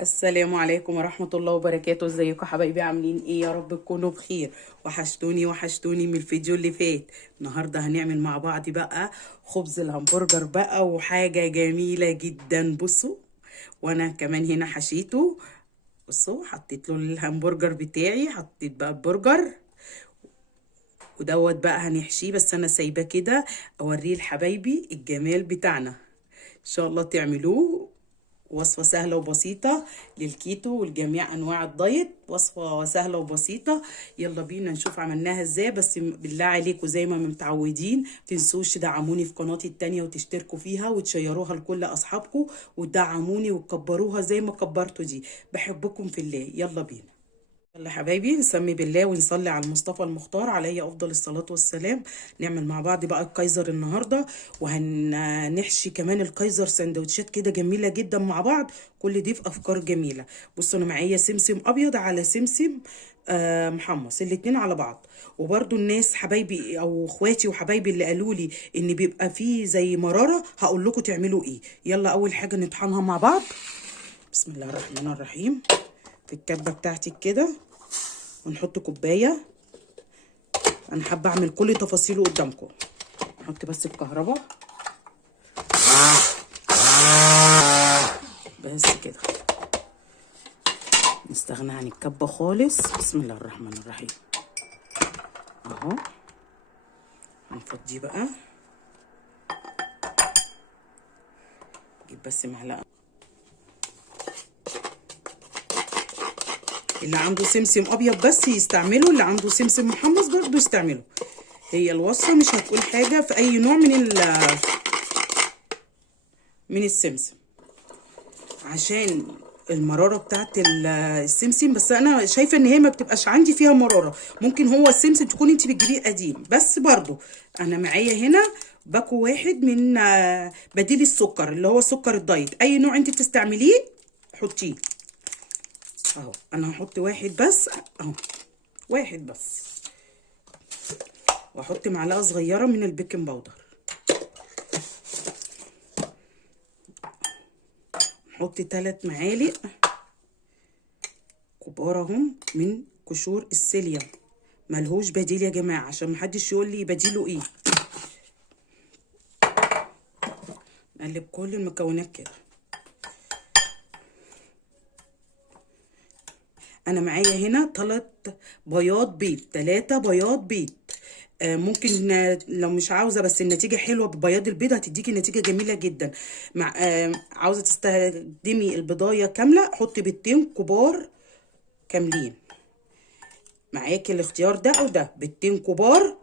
السلام عليكم ورحمة الله وبركاته. ازيكم يا حبايبي؟ عاملين ايه؟ يا رب تكونوا بخير. وحشتوني من الفيديو اللي فات. النهاردة هنعمل مع بعض بقى خبز الهمبرجر بقى، وحاجة جميلة جدا. بصوا، وانا كمان هنا حشيته. بصوا، حطيت له الهمبرجر بتاعي، حطيت بقى البرجر ودوت بقى هنحشيه، بس انا سايباه كده اوريه لحبايبي الجمال بتاعنا. ان شاء الله تعملوه. وصفة سهلة وبسيطة للكيتو والجميع أنواع الدايت، وصفة سهلة وبسيطة. يلا بينا نشوف عملناها ازاي. بس بالله عليكم زي ما متعودين متنسوش تدعموني في قناتي التانية وتشتركوا فيها وتشيروها لكل أصحابكم وتدعموني وتكبروها زي ما كبرتوا دي. بحبكم في الله. يلا بينا. يلا حبايبي، نسمي بالله ونصلي على المصطفى المختار عليه افضل الصلاه والسلام. نعمل مع بعض بقى الكايزر النهارده، وهنحشي كمان الكايزر سندوتشات كده جميله جدا مع بعض. كل دي في افكار جميله. بصوا، انا معايا سمسم ابيض على سمسم محمص، الاتنين على بعض. وبرده الناس حبايبي او اخواتي وحبايبي اللي قالوا لي ان بيبقى فيه زي مراره، هقول لكم تعملوا ايه. يلا اول حاجه نطحنها مع بعض. بسم الله الرحمن الرحيم. في الكبه بتاعتي كده، ونحط كوبايه. انا حابه اعمل كل تفاصيله قدامكم. نحط بس الكهرباء بس كده، نستغنى عن الكبه خالص. بسم الله الرحمن الرحيم. اهو هنفضيه بقى. نجيب بس معلقه. اللي عنده سمسم ابيض بس يستعمله، اللي عنده سمسم محمص برضو يستعمله. هي الوصفه مش هتقول حاجه في اي نوع من السمسم، عشان المراره بتاعت السمسم. بس انا شايفه ان هي ما بتبقاش عندي فيها مراره. ممكن هو السمسم تكون انت بتجيبيه قديم، بس برضو انا معايا هنا باكو واحد من بديل السكر، اللي هو سكر الدايت. اي نوع انت بتستعمليه حطيه. اهو انا هحط واحد بس، اهو واحد بس. واحط معلقه صغيره من البيكنج باودر. نحط 3 معالق كبار اهم من قشور السيليا. ملهوش بديل يا جماعه، عشان محدش يقول لي بديله ايه. نقلب كل المكونات كده. انا معايا هنا 3 بياض بيض، 3 بياض بيض. ممكن لو مش عاوزه بس النتيجه حلوه ببياض البيض هتديكي نتيجه جميله جدا. مع عاوزه تستخدمي البضايه كامله، حطي بيضتين كبار كاملين. معاكي الاختيار ده او ده، بيضتين كبار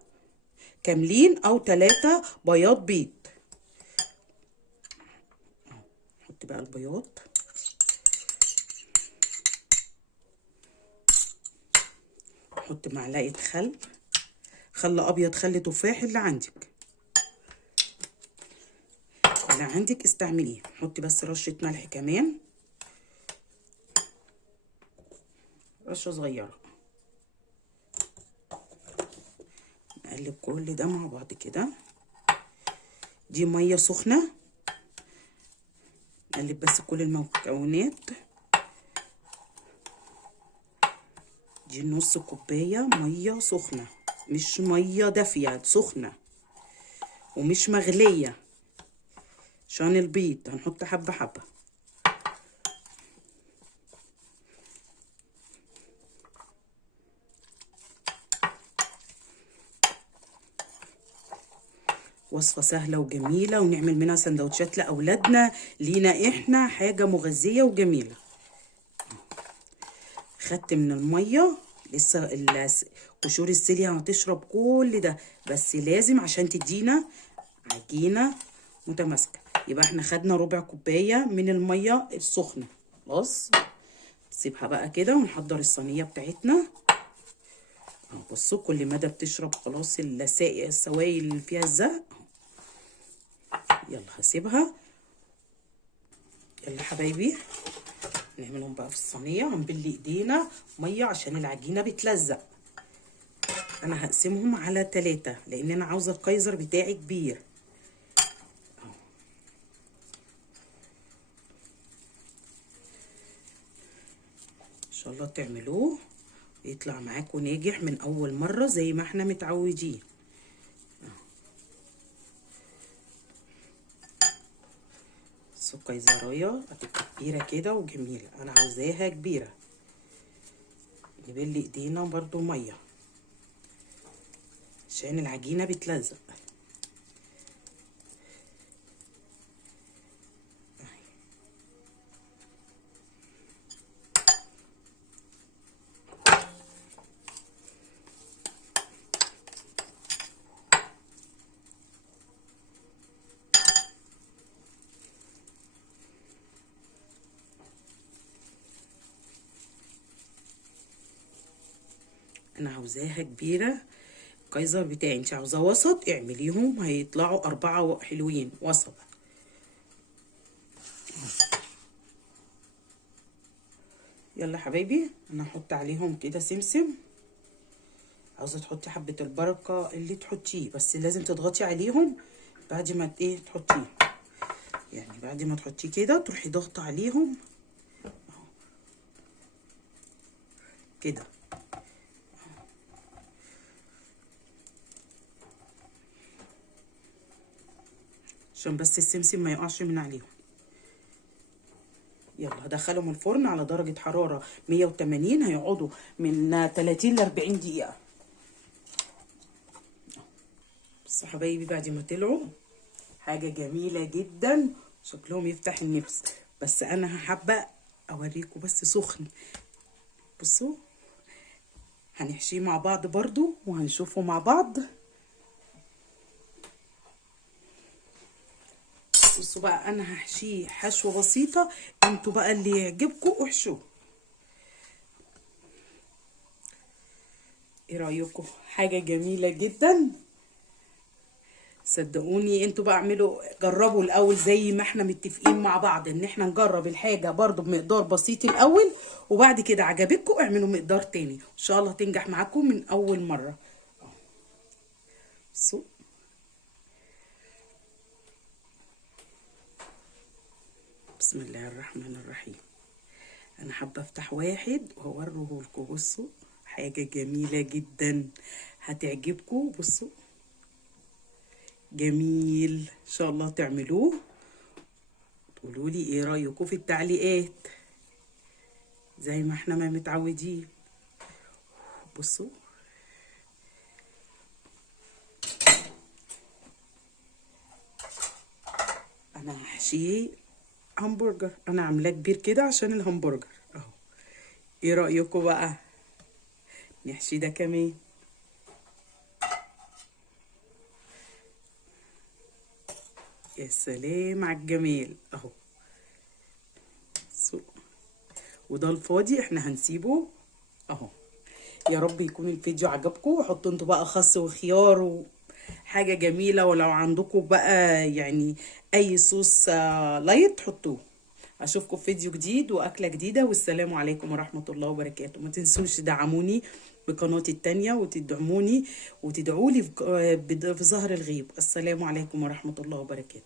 كاملين او 3 بياض بيض. حطي بقى البياض. حطي معلقه خل ابيض، خل تفاح، اللي عندك استعمليه. حطي بس رشه ملح كمان، رشه صغيره. نقلب كل ده مع بعض كده. دي ميه سخنه. نقلب بس كل المكونات. دي نص كوبايه ميه سخنه، مش ميه دافيه، سخنه ومش مغليه. عشان البيض هنحط حبه حبه. وصفة سهلة وجميلة، ونعمل منها سندوتشات لأولادنا، لينا احنا حاجة مغذية وجميلة. خدت من المية لسه قشور السيليا هتشرب كل ده، بس لازم عشان تدينا عجينة متماسكة. يبقى احنا خدنا ربع كوباية من المية السخنة. خلاص نسيبها بقى كده ونحضر الصينية بتاعتنا. بصوا كل مدى بتشرب خلاص السوائل اللي فيها الزهق. يلا هسيبها. يلا حبايبي، نعملهم بقى في الصينيه. هنبل ايدينا ميه عشان العجينه بتلزق. انا هقسمهم على 3 لان انا عاوزه الكايزر بتاعي كبير. شاء الله تعملوه يطلع معاكم ناجح من اول مره زي ما احنا متعودين. السكيزرايه هتبقى كبيره كده وجميله، انا عاوزاها كبيره. نبل ايدينا برضو ميه عشان العجينه بتلزق. انا عاوزاها كبيره. الكايزر بتاعي انت عاوزاه وسط اعمليهم هيطلعوا 4 حلوين وسط. يلا حبايبي انا هحط عليهم كده سمسم. عاوزه تحطي حبه البركه اللي تحطيه، بس لازم تضغطي عليهم بعد ما ايه تحطيه، يعني بعد ما تحطيه كده تروحي ضغطه عليهم اهو كده. عشان بس السمسم ما يقعش من عليهم. يلا هدخلهم الفرن على درجة حرارة 180، هيقعدوا من 30 ل 40 دقيقة. بصوا حبايبي بعد ما طلعوا حاجة جميلة جدا، شكلهم يفتح النفس، بس انا حابة اوريكم بس سخن. بصوا هنحشيه مع بعض برضو وهنشوفه مع بعض. بصوا بقى انا هحشيه حشوه بسيطه، انتوا بقى اللي يعجبكم احشوه. ايه رايكم؟ حاجه جميله جدا صدقوني. انتوا بقى اعملوا جربوا الاول زي ما احنا متفقين مع بعض ان احنا نجرب الحاجه برضو بمقدار بسيط الاول، وبعد كده عجبتكم اعملوا مقدار تاني، ان شاء الله تنجح معاكم من اول مره. بصوا بسم الله الرحمن الرحيم. انا حابه افتح واحد واوريه لكم. بصوا حاجه جميله جدا هتعجبكم. بصوا جميل، ان شاء الله تعملوه تقولوا لي ايه رايكم في التعليقات زي ما احنا ما متعودين. بصوا انا هحشيه همبرجر، انا عاملاه كبير كده عشان الهمبرجر اهو. ايه رايكم بقى نحشي ده كمان؟ يا سلام على الجمال اهو. وده الفاضي احنا هنسيبه اهو. يا رب يكون الفيديو عجبكم، وحطوا انتوا بقى خس وخيار وحاجه جميله، ولو عندكم بقى يعني اي صوص لايت حطوه. اشوفكم في فيديو جديد واكله جديده، والسلام عليكم ورحمه الله وبركاته. ما تنسوش تدعموني بقناتي التانية وتدعموني وتدعولي في ظهر الغيب. السلام عليكم ورحمه الله وبركاته.